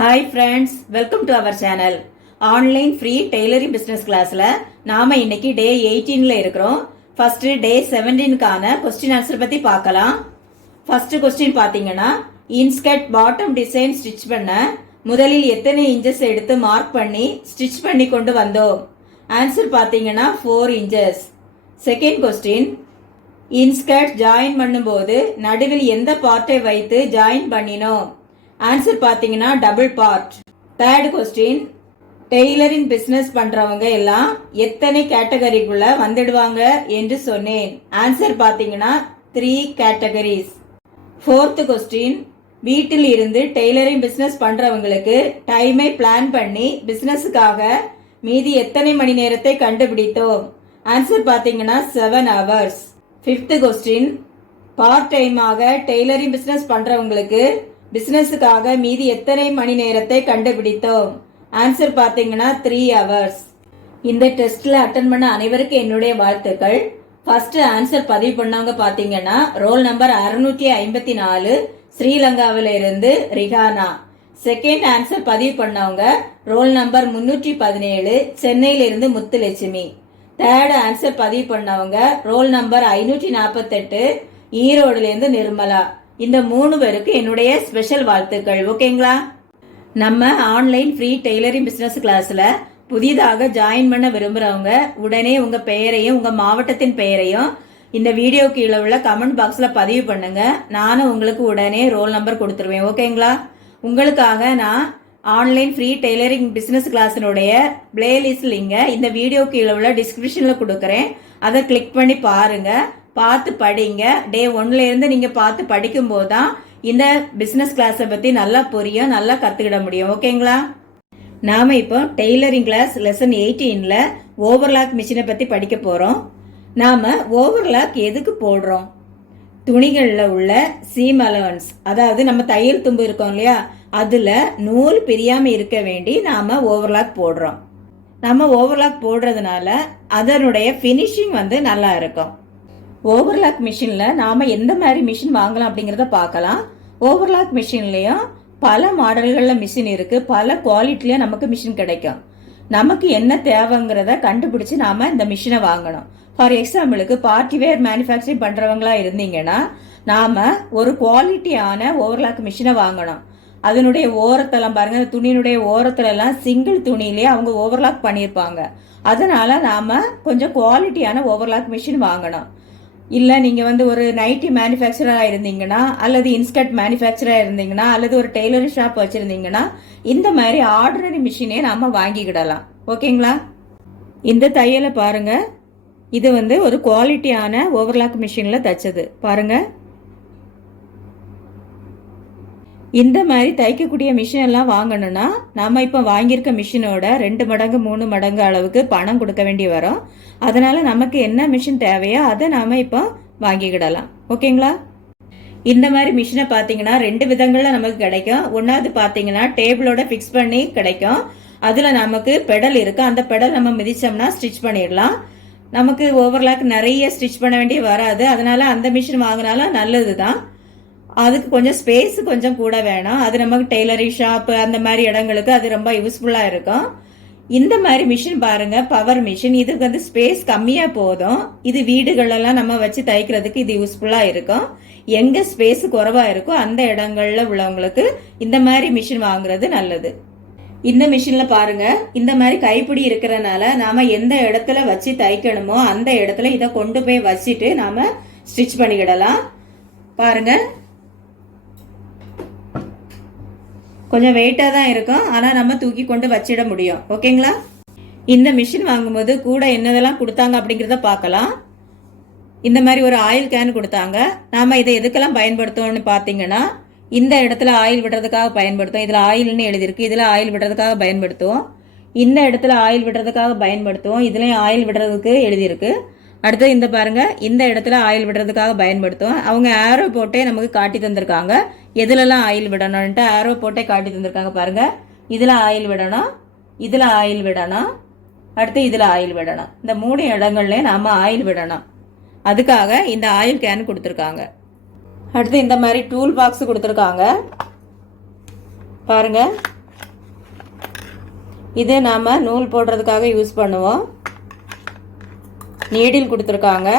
Hi friends welcome to our channel online free tailoring business கிளாஸில் நாம் இன்னைக்கு day 18ல இருக்கிறோம். ஃபஸ்ட்டு டே 17க்கான கொஸ்டின் ஆன்சர் பற்றி பார்க்கலாம். ஃபஸ்ட்டு கொஸ்டின் பார்த்தீங்கன்னா இன்ஸ்கர்ட் பாட்டம் டிசைன் ஸ்டிச் பண்ண முதலில் எத்தனை இன்ச்சஸ் எடுத்து மார்க் பண்ணி ஸ்டிச் பண்ணி கொண்டு வந்தோம்? ஆன்சர் பார்த்தீங்கன்னா four inches second question inskirt join பண்ணும்போது நடுவில் எந்த பார்ட்டை வைத்து ஜாயின் பண்ணினோம்? ஆன்சர் பார்த்தீங்கன்னா double part third question tailoring business பண்றவங்க எல்லாம் எத்தனை கேட்டகரிக்குள்ள வந்துடுவாங்க என்று சொன்னேன். ஆன்சர் பார்த்தீங்கன்னா த்ரீ கேட்டகரிஸ் ஃபோர்த் கொஸ்டின் வீட்டில் இருந்து டெய்லரிங் பிசினஸ் பண்றவங்களுக்கு டைமை பிளான் பண்ணி பிசினஸுக்காக மீதி எத்தனை மணி நேரத்தை கண்டுபிடித்தோம்? ஆன்சர் பார்த்தீங்கன்னா seven hours fifth question part டைமாக டெய்லரிங் பிசினஸ் பண்றவங்களுக்கு பிஸ்னஸுக்காக மீதி எத்தனை மணி நேரத்தை கண்டுபிடித்தோம்? ஆன்சர் பார்த்தீங்கன்னா த்ரீ ஹவர்ஸ் இந்த டெஸ்ட்ல அட்டன் பண்ண அனைவருக்கும் என்னுடைய வாழ்த்துக்கள். ஃபர்ஸ்ட் ஆன்சர் பதிவு பண்ணவங்க பாத்தீங்கன்னா ரோல் நம்பர் அறுநூற்றி ஐம்பத்தி நாலு ஸ்ரீலங்காவில இருந்து ரிஹானா. செகண்ட் ஆன்சர் பதிவு பண்ணவங்க ரோல் நம்பர் முன்னூற்றி பதினேழு சென்னையில இருந்து முத்துலட்சுமி. தேர்ட் ஆன்சர் பதிவு பண்ணவங்க ரோல் நம்பர் ஐநூற்றி நாற்பத்தெட்டு ஈரோடுல இருந்து நிர்மலா. இந்த மூணு பேருக்கு என்னுடைய ஸ்பெஷல் வாழ்த்துக்கள் ஓகேங்களா நம்ம ஆன்லைன் ஃப்ரீ டெய்லரிங் பிஸ்னஸ் கிளாஸில் புதிதாக ஜாயின் பண்ண விரும்புகிறவங்க உடனே உங்கள் பெயரையும் உங்கள் மாவட்டத்தின் பெயரையும் இந்த வீடியோ கீழே உள்ள கமெண்ட் பாக்ஸில் பதிவு பண்ணுங்க. நானும் உங்களுக்கு உடனே ரோல் நம்பர் கொடுத்துருவேன் ஓகேங்களா உங்களுக்காக நான் ஆன்லைன் ஃப்ரீ டெய்லரிங் பிஸ்னஸ் கிளாஸினுடைய பிளேலிஸ்ட் லிங்கை இந்த வீடியோ கீழே உள்ள டிஸ்கிரிப்ஷனில் கொடுக்குறேன். அதை கிளிக் பண்ணி பாருங்கள் பார்த்து படிங்க. டே ஒன்லேருந்து நீங்கள் பார்த்து படிக்கும்போது தான் இந்த பிஸ்னஸ் கிளாஸை பற்றி நல்லா புரியும் நல்லா கற்றுக்கிட முடியும். ஓகேங்களா நாம் இப்போ டெய்லரிங் கிளாஸ் லெசன் எயிட்டீனில் ஓவர்லாக் மிஷினை பற்றி படிக்க போகிறோம் நாம் ஓவர்லாக் எதுக்கு போடுறோம்? துணிகளில் உள்ள சீம் அலவன்ஸ் அதாவது நம்ம தையல் தும்பு இருக்கோம் இல்லையா? அதில் நூல் பிரியாமல் இருக்க வேண்டி நாம் ஓவர்லாக் போடுறோம். நம்ம ஓவர்லாக் போடுறதுனால அதனுடைய ஃபினிஷிங் வந்து நல்லா இருக்கும். ஓவர்லாக் மிஷினில் நாம் எந்த மாதிரி மிஷின் வாங்கலாம் அப்படிங்கிறத பார்க்கலாம். ஓவர்லாக் மிஷின்லேயும் பல மாடல்களில் மிஷின் இருக்குது பல குவாலிட்டிலையும் நமக்கு மிஷின் கிடைக்கும். நமக்கு என்ன தேவைங்கிறத கண்டுபிடிச்சி நாம் இந்த மிஷினை வாங்கணும். ஃபார் எக்ஸாம்பிளுக்கு பார்ட்டி வேர் மேனுஃபேக்சரிங் பண்ணுறவங்களா இருந்தீங்கன்னா நாம் ஒரு குவாலிட்டியான ஓவர்லாக் மிஷினை வாங்கணும். அதனுடைய ஓரத்தெல்லாம் பாருங்க. துணியினுடைய ஓரத்துல எல்லாம் சிங்கிள் துணியிலேயே அவங்க ஓவர்லாக் பண்ணியிருப்பாங்க. அதனால நாம கொஞ்சம் குவாலிட்டியான ஓவர்லாக் மிஷின் வாங்கணும். இல்லை நீங்கள் வந்து ஒரு நைட்டி மேனுஃபேக்சராக இருந்தீங்கன்னா அல்லது இன்ஸ்கர்ட் மேனுஃபேக்சராக இருந்தீங்கன்னா அல்லது ஒரு டெய்லரிங் ஷாப் வச்சுருந்தீங்கன்னா இந்த மாதிரி ஆர்டினரி மிஷினே நாம் வாங்கிக்கிடலாம். ஓகேங்களா இந்த தையலை பாருங்கள் இது வந்து ஒரு குவாலிட்டியான ஓவர்லாக் மிஷினில் தைச்சது. பாருங்கள் இந்த மாதிரி தைக்கக்கூடிய மிஷின் எல்லாம் வாங்கணும்னா நாம இப்போ வாங்கியிருக்க மிஷினோட ரெண்டு மடங்கு மூணு மடங்கு அளவுக்கு பணம் கொடுக்க வேண்டி வரும். அதனால நமக்கு என்ன மிஷின் தேவையோ அதை நாம இப்போ வாங்கிக்கிடலாம். ஓகேங்களா? இந்த மாதிரி மிஷினை பார்த்தீங்கன்னா ரெண்டு விதங்கள்ல நமக்கு கிடைக்கும். ஒன்றாவது பார்த்தீங்கன்னா டேபிளோட ஃபிக்ஸ் பண்ணி கிடைக்கும். அதில் நமக்கு பெடல் இருக்கு. அந்த பெடல் நம்ம மிதிச்சோம்னா ஸ்டிச் பண்ணிடலாம். நமக்கு ஓவர்லாக் நிறைய ஸ்டிச் பண்ண வேண்டிய வராது. அதனால அந்த மிஷின் வாங்கினாலும் நல்லது தான் அதுக்கு கொஞ்சம் ஸ்பேஸ் கொஞ்சம் கூட வேணும். அது நமக்கு டெய்லரிங் ஷாப்பு அந்த மாதிரி இடங்களுக்கு அது ரொம்ப யூஸ்ஃபுல்லாக இருக்கும். இந்த மாதிரி மிஷின் பாருங்க பவர் மிஷின் இதுக்கு வந்து ஸ்பேஸ் கம்மியாக போதும். இது வீடுகளெல்லாம் நம்ம வச்சு தைக்கிறதுக்கு இது யூஸ்ஃபுல்லாக இருக்கும். எங்கே ஸ்பேஸ் குறைவாக இருக்கோ அந்த இடங்களில் உள்ளவங்களுக்கு இந்த மாதிரி மிஷின் வாங்குறது நல்லது. இந்த மிஷினில் பாருங்க இந்த மாதிரி கைப்பிடி இருக்கிறனால நாம எந்த இடத்துல வச்சு தைக்கணுமோ அந்த இடத்துல இதை கொண்டு போய் வச்சுட்டு நாம ஸ்டிச் பண்ணிக்கிடலாம். பாருங்க கொஞ்சம் வெயிட்டாக தான் இருக்கும். ஆனால் நம்ம தூக்கி கொண்டு வச்சிட முடியும். ஓகேங்களா? இந்த மிஷின் வாங்கும்போது கூட என்னதெல்லாம் கொடுத்தாங்க அப்படிங்கிறத பார்க்கலாம். இந்த மாதிரி ஒரு ஆயில் கேன் கொடுத்தாங்க. நாம் இதை எதுக்கெல்லாம் பயன்படுத்தோம்னு பார்த்தீங்கன்னா இந்த இடத்துல ஆயில் விடுறதுக்காக பயன்படுத்தும் இதில் ஆயில்னு எழுதியிருக்கு. இதில் ஆயில் விடுறதுக்காக பயன்படுத்துவோம். இந்த இடத்துல ஆயில் விடுறதுக்காக பயன்படுத்துவோம். இதுலேயும் ஆயில் விடுறதுக்கு எழுதியிருக்கு. அடுத்து இந்த பாருங்க இந்த இடத்துல ஆயில் விடுறதுக்காக பயன்படுத்துவோம். அவங்க ஆரோ போட்டே நமக்கு காட்டி தந்திருக்காங்க. எதுலலாம் ஆயில் விடணும்ன்ட்டு ஆரோ போட்டே காட்டி தந்திருக்காங்க பாருங்க. இதில் ஆயில் விடணும் இதில் ஆயில் விடணும் அடுத்து இதில் ஆயில் விடணும். இந்த மூணு இடங்கள்லையும் நாம் ஆயில் விடணும். அதுக்காக இந்த ஆயில் கேன் கொடுத்துருக்காங்க. அடுத்து இந்த மாதிரி டூல் பாக்ஸ் கொடுத்துருக்காங்க. பாருங்க. இது நாம் நூல் போடுறதுக்காக யூஸ் பண்ணுவோம். நீடில் கொடுத்துருக்காங்க.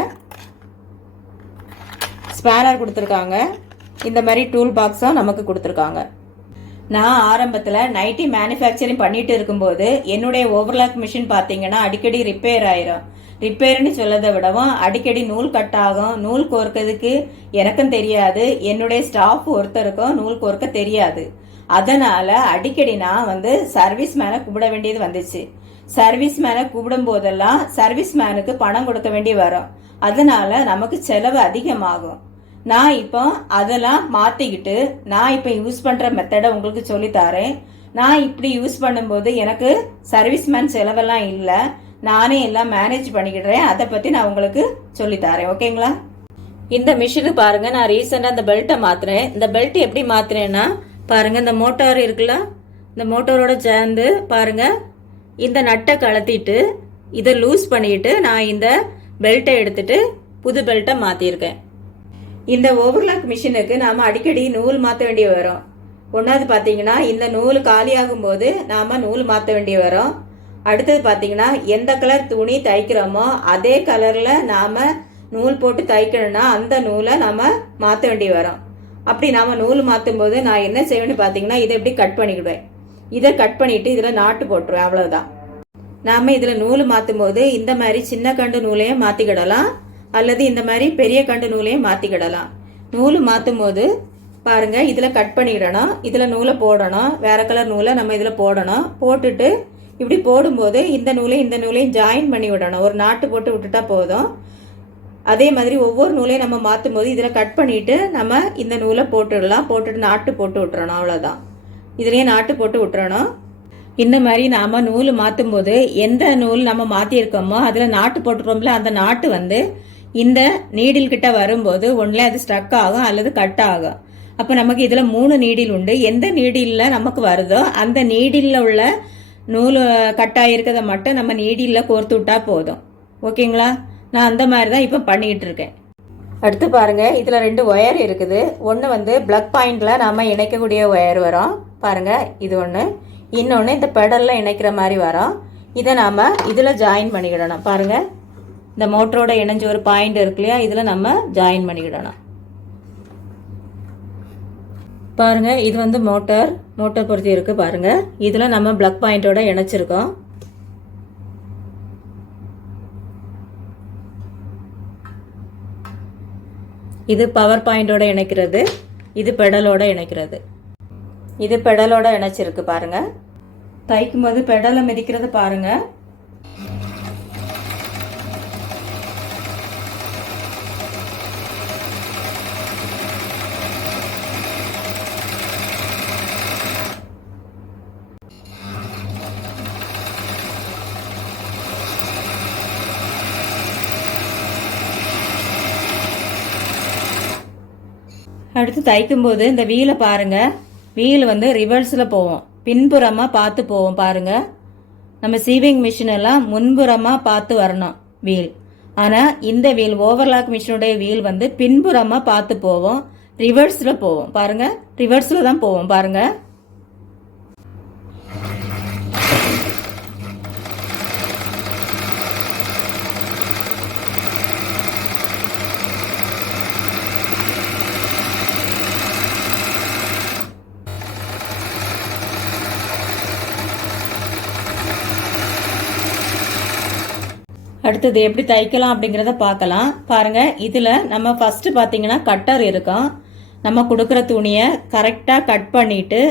ஸ்பேனர் கொடுத்துருக்காங்க. இந்த மாதிரி டூல் பாக்ஸும் நமக்கு கொடுத்துருக்காங்க. நான் ஆரம்பத்தில் நைட்டி மேனுஃபேக்சரிங் பண்ணிட்டு இருக்கும்போது என்னுடைய ஓவர்லாக் மிஷின் பார்த்தீங்கன்னா அடிக்கடி ரிப்பேர் ஆயிரும். ரிப்பேர்னு சொல்லதை விடவும் அடிக்கடி நூல் கட் ஆகும். நூல் கோர்க்கிறதுக்கு எனக்கும் தெரியாது. என்னுடைய ஸ்டாஃப் ஒருத்தருக்கும் நூல் கோர்க்க தெரியாது. அதனால அடிக்கடி நான் வந்து சர்வீஸ் மேலே கூப்பிட வேண்டியது வந்துச்சு. சர்வீஸ் மேனை கூப்பிடும் போதெல்லாம் சர்வீஸ் மேனுக்கு பணம் கொடுக்க வேண்டி வரும். அதனால நமக்கு செலவு அதிகமாகும். நான் இப்போ அதெல்லாம் மாற்றிக்கிட்டு நான் இப்போ யூஸ் பண்ணுற மெத்தடை உங்களுக்கு சொல்லித்தாரேன் தரேன். நான் இப்படி யூஸ் பண்ணும்போது எனக்கு சர்வீஸ் மேன் செலவெல்லாம் இல்லை. நானே எல்லாம் மேனேஜ் பண்ணிக்கிடுறேன். அதை பற்றி நான் உங்களுக்கு சொல்லித்தாரேன் தரேன். ஓகேங்களா இந்த மிஷினு பாருங்க. நான் ரீசெண்டாக இந்த பெல்ட்டை மாத்துறேன். இந்த பெல்ட் எப்படி மாத்துறேன்னா பாருங்க இந்த மோட்டார் இருக்குல்ல? இந்த மோட்டாரோட சேர்ந்து பாருங்க இந்த நட்டை கலத்திட்டு இதை லூஸ் பண்ணிட்டு நான் இந்த பெல்ட்டை எடுத்துட்டு புது பெல்ட்டை மாற்றிருக்கேன் இந்த ஓவர்லாக் மிஷினுக்கு நாம் அடிக்கடி நூல் மாற்ற வேண்டிய வரும். ஒன்றாவது பார்த்தீங்கன்னா இந்த நூல் காலியாகும் போது நாம் நூல் மாற்ற வேண்டிய வரும். அடுத்தது பார்த்தீங்கன்னா எந்த கலர் துணி தைக்கிறோமோ அதே கலரில் நாம் நூல் போட்டு தைக்கணும்னா அந்த நூலை நாம் மாற்ற வேண்டிய வரும். அப்படி நாம் நூல் மாற்றும் போது நான் என்ன செய்வேன்னு பார்த்தீங்கன்னா இதை எப்படி கட் பண்ணிக்கிடுவேன். இதை கட் பண்ணிட்டு இதில் நாட்டு போட்டுருவேன் அவ்வளோதான் நாம் இதில் நூல் மாற்றும் போது இந்த மாதிரி சின்ன கண்டு நூலையும் மாற்றிக்கிடலாம் அல்லது இந்த மாதிரி பெரிய கண்டு நூலையும் மாற்றிக்கிடலாம் நூல் மாற்றும் போது பாருங்கள் இதில் கட் பண்ணிடணும் இதில் நூலை போடணும் வேற கலர் நூலை நம்ம இதில் போடணும். போட்டுட்டு இப்படி போடும்போது இந்த நூலையும் இந்த நூலையும் ஜாயின் பண்ணி விடணும். ஒரு நாட்டு போட்டு விட்டுட்டா போதும். அதே மாதிரி ஒவ்வொரு நூலையும் நம்ம மாற்றும் போது இதில் கட் பண்ணிவிட்டு நம்ம இந்த நூலை போட்டுடலாம் போட்டுட்டு நாட்டு போட்டு விட்டுறணும் அவ்வளோதான் இதுலேயே நாட்டு போட்டு விட்டுறணும். இந்த மாதிரி நாம் நூல் மாற்றும் போது எந்த நூல் நம்ம மாற்றிருக்கோமோ அதில் நாட்டு போட்டுருப்போம்ல அந்த நாட்டு வந்து இந்த நீடில் கிட்ட வரும்போது ஒன்றில் அது ஸ்ட்ரக் ஆகும் அல்லது கட் ஆகும். அப்போ நமக்கு இதில் மூணு நீடில் உண்டு. எந்த நீடிலில் நமக்கு வருதோ அந்த நீடிலில் உள்ள நூல் கட் ஆகிருக்கிறத மட்டும் நம்ம நீடிலில் கோர்த்து விட்டா போதும். ஓகேங்களா நான் அந்த மாதிரி தான் இப்போ பண்ணிக்கிட்டு இருக்கேன். அடுத்து பாருங்கள் இதில் ரெண்டு ஒயர் இருக்குது. ஒன்று வந்து பிளக் பாயிண்டில் நாம் இணைக்கக்கூடிய ஒயர் வரும். பாருங்க இது ஒன்று இன்னொன்று இந்த பெடலில் இணைக்கிற மாதிரி வரும். இதை நாம் இதில் ஜாயின் பண்ணிக்கிடணும். பாருங்கள் இந்த மோட்டரோட இணைஞ்ச ஒரு பாயிண்ட் இருக்கு இல்லையா இதில் நம்ம ஜாயின் பண்ணிக்கிடணும். பாருங்க இது வந்து மோட்டார் மோட்டார் பொருத்தி இருக்குது பாருங்கள் இதில் நம்ம ப்ளக் பாயிண்ட்டோட இணைச்சிருக்கோம். இது பவர் பாயிண்டோட இணைக்கிறது. இது பெடலோட இணைக்கிறது. இது பெடலோட இணைச்சிருக்கு பாருங்கள் தைக்கும் போது பெடலை மிதிக்கிறது பாருங்கள் அடுத்து தைக்கும்போது இந்த வீலை பாருங்கள் வீல் வந்து ரிவர்ஸில் போவோம். பின்புறமாக பார்த்து போவோம் பாருங்கள் நம்ம சீவிங் மிஷின் எல்லாம் முன்புறமாக பார்த்து வரணும் வீல். ஆனால் இந்த வீல் ஓவர்லாக் மிஷினுடைய வீல் வந்து பின்புறமாக பார்த்து போவோம். ரிவர்ஸில் போவோம் பாருங்கள் ரிவர்ஸில் தான் போவோம் பாருங்கள் அடுத்தது எப்படி தைக்கலாம் அப்படிங்கிறத பார்க்கலாம். பாருங்க இதில் நம்ம ஃபஸ்ட்டு பார்த்தீங்கன்னா கட்டர் இருக்கும் நம்ம கொடுக்குற துணியை கரெக்டாக கட் பண்ணிவிட்டு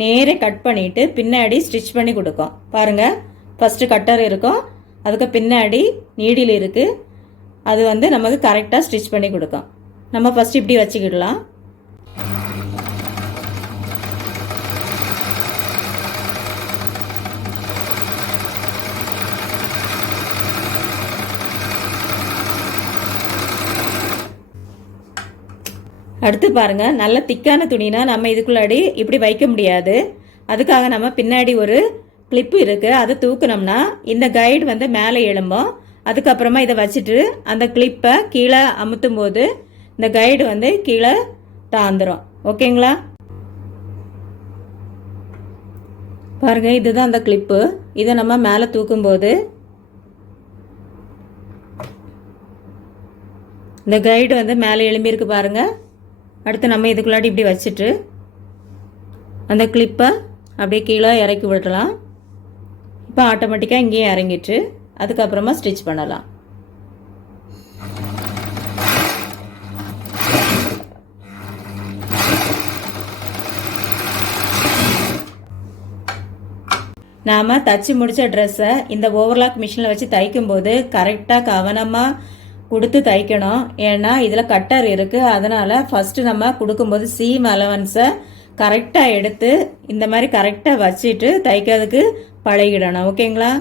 நேரே கட் பண்ணிவிட்டு பின்னாடி ஸ்டிச் பண்ணி கொடுக்கும். பாருங்கள் ஃபஸ்ட்டு கட்டர் இருக்கும் அதுக்கு பின்னாடி நீடில் இருக்குது அது வந்து நமக்கு கரெக்டாக ஸ்டிச் பண்ணி கொடுக்கும். நம்ம ஃபஸ்ட் இப்படி வச்சுக்கிடலாம். அடுத்து பாருங்கள் நல்ல திக்கான துணினா நம்ம இதுக்குள்ளாடி இப்படி வைக்க முடியாது. அதுக்காக நம்ம பின்னாடி ஒரு கிளிப்பு இருக்குது அதை தூக்குனோம்னா இந்த கைடு வந்து மேலே எழும்போம். அதுக்கப்புறமா இதை வச்சுட்டு அந்த கிளிப்பை கீழே அமுத்தும் போது இந்த கைடு வந்து கீழே தாந்துரும். ஓகேங்களா? பாருங்க இதுதான் அந்த கிளிப்பு இதை நம்ம மேலே தூக்கும்போது இந்த கைடு வந்து மேலே எழும்பியிருக்கு பாருங்கள் அடுத்து நம்ம இதுக்குள்ளாடி இப்படி வச்சுட்டு அந்த கிளிப்பை அப்படியே கீழே இறக்கி விடலாம். இப்போ ஆட்டோமேட்டிக்காக இங்கேயே இறங்கிட்டு அதுக்கப்புறமா ஸ்டிச் பண்ணலாம். நாம் தச்சு முடித்த ட்ரெஸ்ஸை இந்த ஓவர்லாக் மிஷினில் வச்சு தைக்கும்போது கரெக்டாக கவனமாக கொடுத்து தைக்கணும். ஏன்னா இதில் கட்டர் இருக்குது அதனால் ஃபஸ்ட்டு நம்ம கொடுக்கும்போது சீம் அலவன்ஸை கரெக்டாக எடுத்து இந்த மாதிரி கரெக்டாக வச்சுட்டு தைக்கிறதுக்கு பழகிடணும். ஓகேங்களா?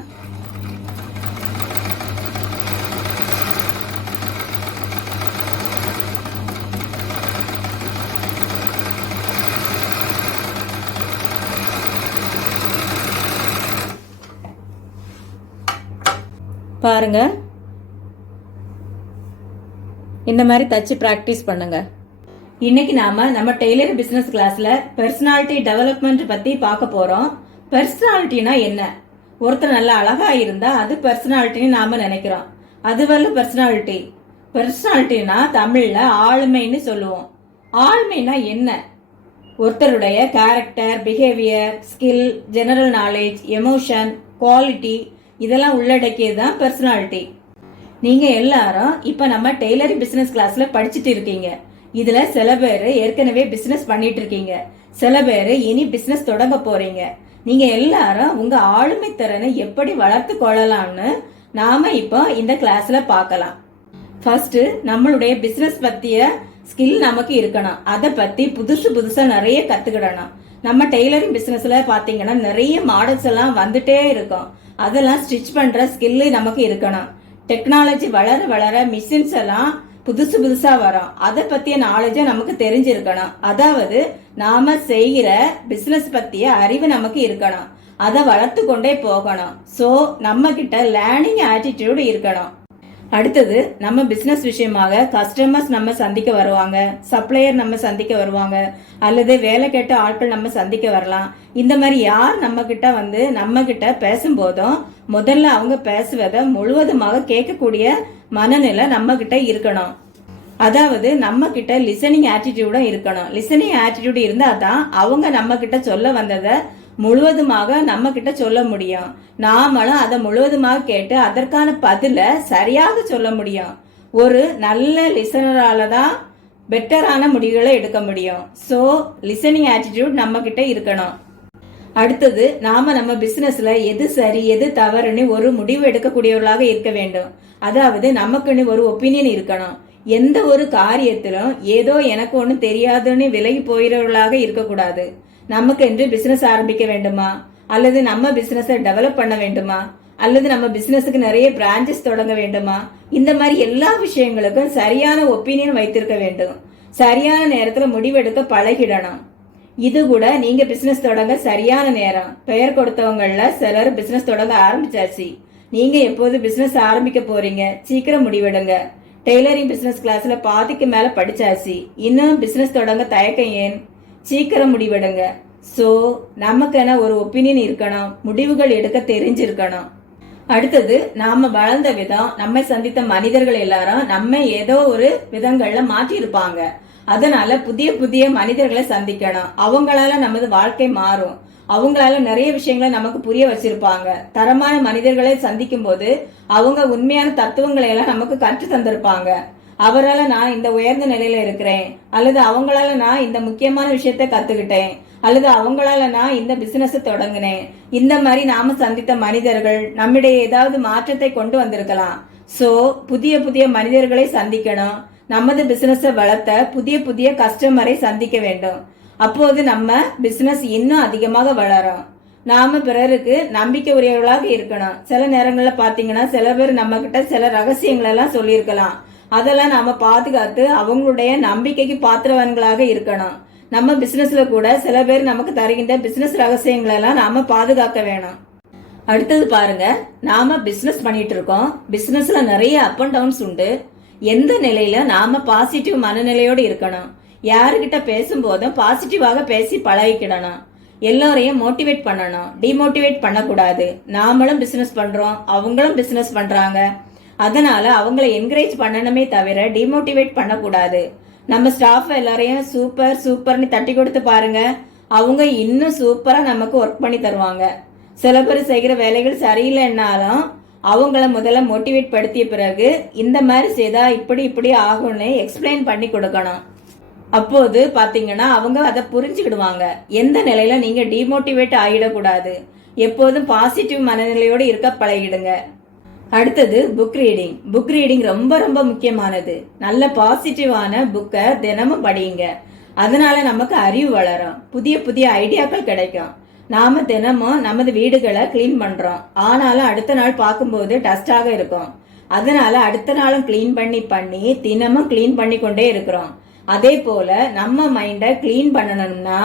பாருங்கள் இந்த மாதிரி தச்சு ப்ராக்டிஸ் பண்ணுங்க. இன்னைக்கு நாம நம்ம டெய்லர் பிசினஸ் கிளாஸ்ல பர்சனாலிட்டி டெவலப்மெண்ட் பத்தி பார்க்க போறோம். பர்சனாலிட்டினா என்ன? ஒருத்தர் நல்லா அழகா இருந்தா அது பர்சனாலிட்டின்னு நாம நினைக்கிறோம். அது வரல பர்சனாலிட்டி பர்சனாலிட்டினா தமிழ்ல ஆளுமைன்னு சொல்லுவோம். ஆளுமைனா என்ன? ஒருத்தருடைய character behaviour skill general knowledge emotion quality இதெல்லாம் உள்ளடக்கியது தான் பர்சனாலிட்டி நீங்க எல்லாரும் இப்ப நம்ம டெய்லரிங் பிசினஸ் கிளாஸ்ல படிச்சுட்டு இருக்கீங்க. இதுல சில பேர் ஏற்கனவே பிசினஸ் பண்ணிட்டு இருக்கீங்க. சில பேர் இனி பிசினஸ் தொடங்க போறீங்க. நீங்க எல்லாரும் உங்க ஆளுமை திறனை எப்படி வளர்த்து கொள்ளலாம்னு நாம இப்போ இந்த கிளாஸ்ல பார்க்கலாம். ஃபர்ஸ்ட் நம்மளுடைய பிசினஸ் பத்திய ஸ்கில் நமக்கு இருக்கணும். அதை பத்தி புதுசு புதுசா நிறைய கத்துக்கிடணும். நம்ம டெய்லரிங் பிசினஸ்ல பாத்தீங்கன்னா நிறைய மாடல்ஸ் எல்லாம் வந்துட்டே இருக்கும். அதெல்லாம் ஸ்டிச் பண்ற ஸ்கில் நமக்கு இருக்கணும். டெக்னாலஜி வளர வளர மிஷின்ஸ் எல்லாம் புதுசு புதுசா வரும். அதை பத்திய நாலேஜை நமக்கு தெரிஞ்சிருக்கணும். அதாவது நாம செய்கிற பிசினஸ் பத்திய அறிவு நமக்கு இருக்கணும். அதை வளர்த்து கொண்டே போகணும். சோ நம்ம கிட்ட லேர்னிங் ஆட்டிடியூடு இருக்கணும். அடுத்தது நம்ம பிசினஸ் விஷயமாக கஸ்டமர்ஸ் நம்ம சந்திக்க வருவாங்க சப்ளையர் நம்ம சந்திக்க வருவாங்க அல்லது வேலை கேட்ட ஆட்கள் நம்ம சந்திக்க வரலாம். இந்த மாதிரி யார் நம்ம கிட்ட வந்து நம்ம கிட்ட பேசும்போதும் முதல்ல அவங்க பேசுவதை முழுவதுமாக கேட்கக்கூடிய மனநிலை நம்ம கிட்ட இருக்கணும். அதாவது நம்ம கிட்ட லிசனிங் ஆட்டிடியூடும் இருக்கணும். லிசனிங் ஆட்டிடியூட் இருந்தால் தான் அவங்க நம்ம கிட்ட சொல்ல வந்ததை முழுவதுமாக நம்ம கிட்ட சொல்ல முடியும். நாமளும் அதை முழுவதுமாக கேட்டு அதற்கான பதில சரியாக சொல்ல முடியும். ஒரு நல்ல லிசனரால தான் பெட்டரான முடிவுகளை எடுக்க முடியும். ஸோ லிசனிங் ஆட்டிடியூட் நம்ம கிட்ட இருக்கணும். அடுத்தது நாம நம்ம பிசினஸ்ல எது சரி எது தவறுன்னு ஒரு முடிவு எடுக்கக்கூடியவர்களாக இருக்க வேண்டும். அதாவது நமக்குன்னு ஒரு ஒப்பீனியன் இருக்கணும். எந்த ஒரு காரியத்திலும் ஏதோ எனக்கு ஒன்றும் தெரியாதுன்னு விலகி போயிறவர்களாக இருக்கக்கூடாது. நமக்கு என்று பிசினஸ் ஆரம்பிக்க வேண்டுமா? அல்லது நம்ம பிசினஸை டெவலப் பண்ண வேண்டுமா? அல்லது நம்ம பிசினஸுக்கு நிறைய பிரான்ச்சஸ் தொடங்க வேண்டுமா? இந்த மாதிரி எல்லா விஷயங்களுக்கும் சரியான ஒப்பீனியன் வைத்திருக்க வேண்டும். சரியான நேரத்தில் முடிவெடுக்க பழகிடணும். இது கூட நீங்க பிசினஸ் தொடங்க சரியான நேரம். பெயர் கொடுத்தவங்கள சிலர் பிசினஸ் தொடங்க ஆரம்பிச்சாச்சு. நீங்க எப்போது பிசினஸ் ஆரம்பிக்க போறீங்க? சீக்கிரம் முடிவெடுங்க. டெய்லரிங் பிசினஸ் கிளாஸ்ல பாதிக்கு மேல படிச்சாச்சு. இன்னும் பிசினஸ் தொடங்க தயக்கம் ஏன்? சீக்கிரம் முடிவெடுங்க. ஸோ நமக்கென ஒரு ஒப்பீனியன் இருக்கணும். முடிவுகள் எடுக்க தெரிஞ்சிருக்கணும். அடுத்தது நாம வளர்ந்த விதம் நம்மை சந்தித்த மனிதர்கள் எல்லாரும் நம்ம ஏதோ ஒரு விதங்கள்ல மாற்றி இருப்பாங்க அதனால புதிய புதிய மனிதர்களை சந்திக்கணும். அவங்களால நமது வாழ்க்கை மாறும். அவங்களால நிறைய விஷயங்களை நமக்கு புரிய வச்சிருப்பாங்க. தரமான மனிதர்களை சந்திக்கும் போது அவங்க உண்மையான தத்துவங்களை எல்லாம் நமக்கு கற்று தந்திருப்பாங்க. அவரால் நான் இந்த உயர்ந்த நிலையில் இருக்கிறேன். அல்லது அவங்களால நான் இந்த முக்கியமான விஷயத்த கற்றுக்கிட்டேன் அல்லது அவங்களால நான் இந்த பிஸ்னஸை தொடங்கினேன். இந்த மாதிரி நாம சந்தித்த மனிதர்கள் நம்மிடையே ஏதாவது மாற்றத்தை கொண்டு வந்திருக்கலாம். ஸோ புதிய புதிய மனிதர்களை சந்திக்கணும். நமது பிசினஸை வளர்த்த புதிய புதிய கஸ்டமரை சந்திக்க வேண்டும். அப்போது நம்ம பிசினஸ் இன்னும் அதிகமாக வளரும். நாம பிறருக்கு நம்பிக்கை உரியவர்களாக இருக்கணும். சில நேரங்களில் பார்த்தீங்கன்னா சில பேர் நம்ம கிட்ட சில ரகசியங்களெல்லாம் சொல்லியிருக்கலாம். அதெல்லாம் நாம பாதுகாத்து அவங்களுடைய நம்பிக்கைக்கு பாத்திரவன்களாக இருக்கணும். நம்ம பிசினஸ்ல கூட சில பேர் நமக்கு தருகின்ற பிசினஸ் ரகசியங்களை எல்லாம் நாம பாதுகாக்க வேணும். அடுத்தது பாருங்க நாம பிசினஸ் பண்ணிட்டு இருக்கோம். பிசினஸ்ல நிறைய அப் அண்ட் டவுன்ஸ் உண்டு. எந்த நிலையில நாம பாசிட்டிவ் மனநிலையோடு இருக்கணும்? யாருக்கிட்ட பேசும்போதும் பாசிட்டிவாக பேசி பழகிக்கிடணும். எல்லோரையும் மோட்டிவேட் பண்ணணும். டிமோட்டிவேட் பண்ணக்கூடாது. நாமளும் பிசினஸ் பண்றோம். அவங்களும் பிசினஸ் பண்றாங்க. அதனால் அவங்கள என்கரேஜ் பண்ணணுமே தவிர டிமோட்டிவேட் பண்ணக்கூடாது. நம்ம ஸ்டாஃப் எல்லாரையும் சூப்பர் சூப்பர்னு தட்டி கொடுத்து பாருங்க. அவங்க இன்னும் சூப்பராக நமக்கு ஒர்க் பண்ணி தருவாங்க. சில பேர் செய்கிற வேலைகள் சரியில்லைன்னாலும் அவங்கள முதல்ல மோட்டிவேட் படுத்திய பிறகு இந்த மாதிரி செய்தா இப்படி இப்படி ஆகும்னு எக்ஸ்பிளைன் பண்ணி கொடுக்கணும். அப்போது பாத்தீங்கன்னா அவங்க அதை புரிஞ்சுக்கிடுவாங்க. எந்த நிலையில நீங்க டிமோட்டிவேட் ஆகிடக்கூடாது எப்போதும் பாசிட்டிவ் மனநிலையோடு இருக்க பழகிடுங்க. அடுத்தது புக் ரீடிங் புக் ரீடிங் ரொம்ப ரொம்ப முக்கியமானது. நல்ல பாசிட்டிவான புக்கை தினமும் படியுங்க. அதனால நமக்கு அறிவு வளரும். புதிய புதிய ஐடியாக்கள் கிடைக்கும். நாம தினமும் நமது வீடுகளை க்ளீன் பண்றோம். ஆனாலும் அடுத்த நாள் பார்க்கும்போது டஸ்டாக இருக்கும். அதனால அடுத்த நாளும் க்ளீன் பண்ணி பண்ணி தினமும் க்ளீன் பண்ணி கொண்டே இருக்கிறோம். அதே போல நம்ம மைண்டை க்ளீன் பண்ணணும்னா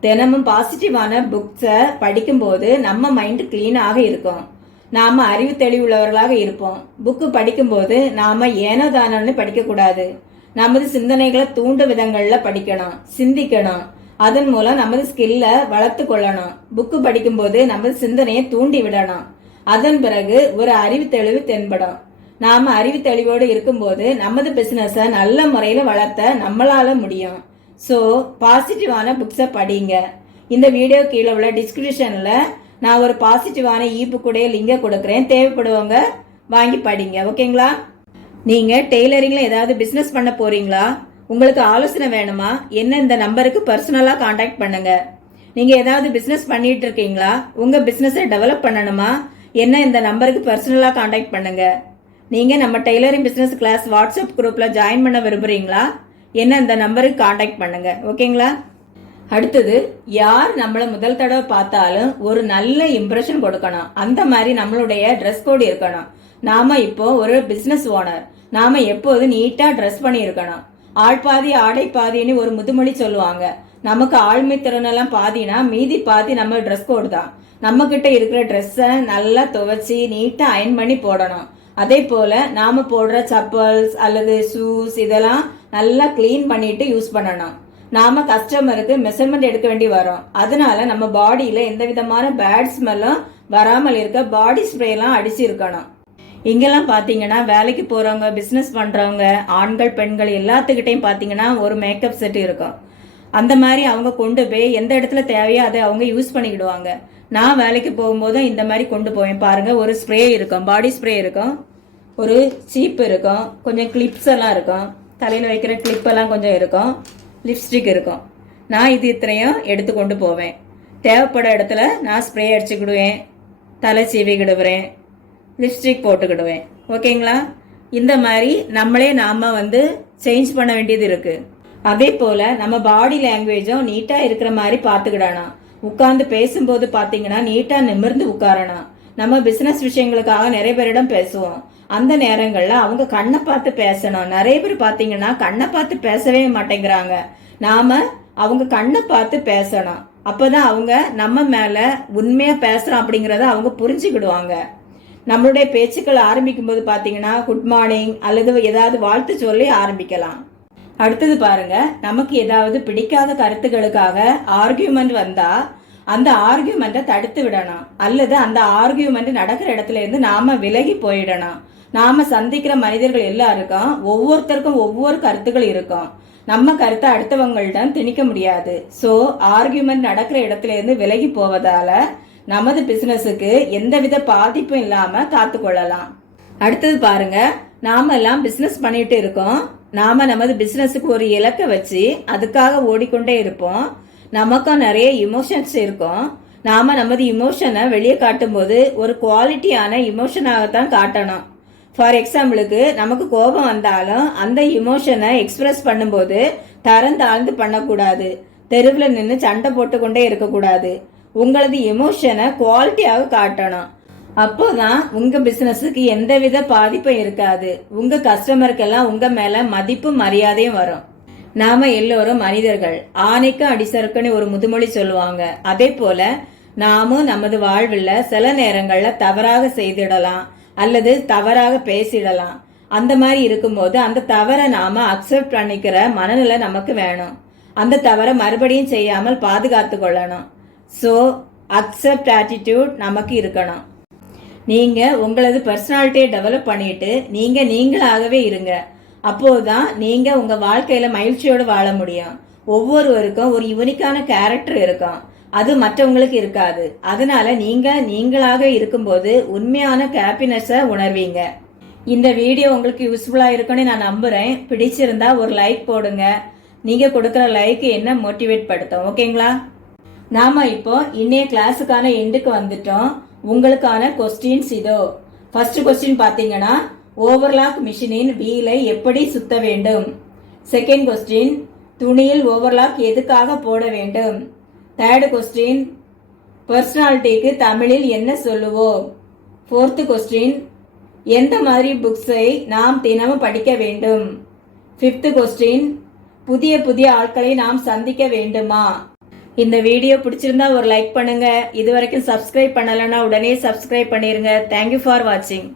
தினமும் பாசிட்டிவான புக்ஸை படிக்கும்போது நம்ம மைண்ட் க்ளீனாக இருக்கும். நாம அறிவு தெளிவுள்ளவர்களாக இருப்போம். புக்கு படிக்கும்போது நாம ஏனோ தானோன்னு படிக்கக்கூடாது. நமது சிந்தனைகளை தூண்டு விதங்கள்ல படிக்கணும் சிந்திக்கணும். அதன் மூலம் நமது ஸ்கில்ல வளர்த்து கொள்ளணும். புக்கு படிக்கும்போது நமது சிந்தனையை தூண்டி விடணும். அதன் பிறகு ஒரு அறிவு தெளிவு தென்படும். நாம அறிவு தெளிவோடு இருக்கும்போது நமது பிசினஸை நல்ல முறையில் வளர்த்த நம்மளால முடியும். ஸோ பாசிட்டிவான புக்ஸை படிங்க. இந்த வீடியோ கீழே உள்ள டிஸ்கிரிப்ஷனில் நான் ஒரு பாசிட்டிவான ஈப்புக்குடைய லிங்கை கொடுக்குறேன். தேவைப்படுவங்க வாங்கி படிங்க. ஓகேங்களா நீங்கள் டெய்லரிங்கில் ஏதாவது பிஸ்னஸ் பண்ண போகிறீங்களா உங்களுக்கு ஆலோசனை வேணுமா? என்ன இந்த நம்பருக்கு பர்சனலாக காண்டாக்ட் பண்ணுங்க. நீங்கள் ஏதாவது பிஸ்னஸ் பண்ணிட்டு இருக்கீங்களா? உங்கள் பிஸ்னஸை டெவலப் பண்ணணுமா? என்ன இந்த நம்பருக்கு பர்சனலாக காண்டாக்ட் பண்ணுங்க. நீங்கள் நம்ம டெய்லரிங் பிஸ்னஸ் கிளாஸ் வாட்ஸ்அப் குரூப்பில் ஜாயின் பண்ண விரும்புகிறீங்களா என்ன இந்த நம்பருக்கு காண்டாக்ட் பண்ணுங்க. ஓகேங்களா அடுத்தது யார் நம்மளை முதல் தடவை பார்த்தாலும் ஒரு நல்ல இம்ப்ரெஷன் கொடுக்கணும். அந்த மாதிரி நம்மளுடைய ட்ரெஸ் கோடு இருக்கணும். நாம இப்போ ஒரு பிஸ்னஸ் ஓனர் நாம எப்போது நீட்டா ட்ரெஸ் பண்ணி இருக்கணும் ஆள் பாதி ஆடை பாதின்னு ஒரு முதுமொழி சொல்லுவாங்க. நமக்கு ஆழ்மை திறனெல்லாம் பாதினா மீதி பாதி நம்ம ட்ரெஸ் கோடு தான். நம்ம கிட்ட இருக்கிற ட்ரெஸ்ஸை நல்லா துவைச்சி நீட்டா அயன் பண்ணி போடணும். அதே போல நாம போடுற சப்பல்ஸ் அல்லது ஷூஸ் இதெல்லாம் நல்லா க்ளீன் பண்ணிட்டு யூஸ் பண்ணணும். நாம கஸ்டமருக்கு மெஷர்மெண்ட் எடுக்க வேண்டி வரோம். அதனால நம்ம பாடியில எந்த விதமான பேட் ஸ்மெல்லும் வராமல் இருக்க பாடி ஸ்ப்ரே எல்லாம் அடிச்சிருக்கணும் இங்கெல்லாம் பார்த்தீங்கன்னா வேலைக்கு போறவங்க பிசினஸ் பண்றவங்க ஆண்கள் பெண்கள் எல்லாத்துக்கிட்டையும் பார்த்தீங்கன்னா ஒரு மேக்கப் செட் இருக்கும். அந்த மாதிரி அவங்க கொண்டு போய் எந்த இடத்துல தேவையோ அதை அவங்க யூஸ் பண்ணிக்கிடுவாங்க. நான் வேலைக்கு போகும்போதும் இந்த மாதிரி கொண்டு போவேன். பாருங்க ஒரு ஸ்ப்ரே இருக்கும் பாடி ஸ்ப்ரே இருக்கும். ஒரு சீப் இருக்கும் கொஞ்சம் கிளிப்ஸ் எல்லாம் இருக்கும். தலையில் வைக்கிற கிளிப் எல்லாம் கொஞ்சம் இருக்கும். லிப்ஸ்டிக் இருக்கும். நான் இது இத்தனையும் எடுத்து கொண்டு போவேன். தேவைப்பட இடத்துல நான் ஸ்ப்ரே அடிச்சுக்கிடுவேன். தலை சீவிக்கிடுவேன் லிப்ஸ்டிக் போட்டுக்கிடுவேன். ஓகேங்களா? இந்த மாதிரி நம்மளே நாம் வந்து சேஞ்ச் பண்ண வேண்டியது இருக்குது அதே போல் நம்ம பாடி லாங்குவேஜும் நீட்டாக இருக்கிற மாதிரி பார்த்துக்கிடணும். உட்கார்ந்து பேசும்போது பார்த்தீங்கன்னா நீட்டாக நிமிர்ந்து உட்காரணும். நம்ம பிஸ்னஸ் விஷயங்களுக்காக நிறைய பேரிடம் பேசுவோம். அந்த நேரங்களில் அவங்க கண்ணை பார்த்து பேசணும். நிறைய பேர் பார்த்தீங்கன்னா கண்ணை பார்த்து பேசவே மாட்டேங்கிறாங்க. நாம அவங்க கண்ணை பார்த்து பேசணும். அப்போதான் அவங்க நம்ம மேலே உண்மையாக பேசுகிறோம் அப்படிங்கிறத அவங்க புரிஞ்சுக்கிடுவாங்க. நம்மளுடைய பேச்சுக்கள் ஆரம்பிக்கும் போது பார்த்தீங்கன்னா குட் மார்னிங் அல்லது ஏதாவது வாழ்த்து சொல்லி ஆரம்பிக்கலாம். அடுத்தது பாருங்க நமக்கு ஏதாவது பிடிக்காத கருத்துக்களுக்காக ஆர்கியூமெண்ட் வந்தா அந்த ஆர்கியூமெண்ட்டை தடுத்து விடணும். அல்லது அந்த ஆர்கியூமெண்ட் நடக்கிற இடத்துல இருந்து நாம விலகி போயிடணும். நாம சந்திக்கிற மனிதர்கள் எல்லாருக்கும் ஒவ்வொருத்தருக்கும் ஒவ்வொரு கருத்துக்கள் இருக்கும். நம்ம கருத்தை அடுத்தவங்கள்ட்ட திணிக்க முடியாது. சோ ஆர்கியூமெண்ட் நடக்கிற இடத்துல இருந்து விலகி போவதால நமது பிசினஸுக்கு எந்தவித பாதிப்பும் இல்லாம காத்து கொள்ளலாம். அடுத்தது பாருங்க நாம எல்லாம் பிசினஸ் பண்ணிட்டு இருக்கோம். நாம நமது பிசினஸுக்கு ஒரு இலக்கை வச்சு அதுக்காக ஓடிக்கொண்டே இருப்போம். நமக்கும் நிறைய இமோஷன்ஸ் இருக்கும். நாம நமது இமோஷனை வெளியே காட்டும்போது ஒரு குவாலிட்டியான இமோஷனாகத்தான் காட்டணும். ஃபார் எக்ஸாம்பிளுக்கு நமக்கு கோபம் வந்தாலும் அந்த இமோஷனை எக்ஸ்பிரஸ் பண்ணும்போது தரம் தாழ்ந்து பண்ணக்கூடாது. தெருவில் நின்று சண்டை போட்டுக்கொண்டே இருக்கக்கூடாது. உங்களது எமோஷனை குவாலிட்டியாக காட்டணும். அப்போதான் உங்க பிசினஸுக்கு எந்தவித பாதிப்பும் இருக்காது. உங்க கஸ்டமருக்கெல்லாம் உங்க மேல மதிப்பும் மரியாதையும் வரும். நாம எல்லோரும் மனிதர்கள். ஆணைக்கும் அடிசருக்குன்னு ஒரு முதுமொழி சொல்லுவாங்க. அதே போல நாமும் நமது வாழ்வில் சில நேரங்களில் தவறாக செய்திடலாம். அல்லது தவறாக பேசிடலாம். அந்த மாதிரி இருக்கும்போது அந்த தவறை நாம அக்செப்ட் பண்ணிக்கிற மனநிலை நமக்கு வேணும். அந்த தவறை மறுபடியும் செய்யாமல் பாதுகாத்து கொள்ளணும். ஸோ அக்செப்ட் ஆட்டிடியூட் நமக்கு இருக்கணும். நீங்க உங்களது பர்சனாலிட்டியை டெவலப் பண்ணிட்டு நீங்க நீங்களாகவே இருங்க. அப்போதான் நீங்க உங்க வாழ்க்கையில மகிழ்ச்சியோடு வாழ முடியும். ஒவ்வொருவருக்கும் ஒரு யூனிக்கான கேரக்டர் இருக்கும். அது மற்றவங்களுக்கு இருக்காது. அதனால நீங்க நீங்களாக இருக்கும்போது உண்மையான ஹாப்பினஸை உணர்வீங்க. இந்த வீடியோ உங்களுக்கு யூஸ்ஃபுல்லா இருக்கும்னு நான் நம்புறேன். பிடிச்சிருந்தா ஒரு லைக் போடுங்க. நீங்க கொடுக்குற லைக் என்ன மோட்டிவேட் படுத்தும் ஓகேங்களா நாம இப்போ இன்னைய கிளாஸுக்கான எண்டுக்கு வந்துட்டோம். உங்களுக்கான கொஸ்டின்ஸ் இதோ. ஃபர்ஸ்ட் கொஸ்டின் பாத்தீங்கன்னா ஓவர்லாக் மிஷினின் வீலை எப்படி சுத்த வேண்டும்? செகண்ட் கொஸ்டின் துணியில் ஓவர்லாக் எதுக்காக போட வேண்டும்? தேர்ட் கொஸ்டின் பர்சனாலிட்டிக்கு தமிழில் என்ன சொல்லுவோம்? ஃபோர்த்து கொஸ்டின் எந்த மாதிரி புக்ஸை நாம் தினமும் படிக்க வேண்டும்? ஃபிஃப்த் கொஸ்டின் புதிய புதிய ஆட்களை நாம் சந்திக்க வேண்டுமா? இந்த வீடியோ பிடிச்சிருந்தா ஒரு லைக் பண்ணுங்க. இது வரைக்கும் சப்ஸ்கிரைப் பண்ணலைன்னா உடனே சப்ஸ்கிரைப் பண்ணிருங்க. தேங்க்யூ ஃபார் வாட்சிங்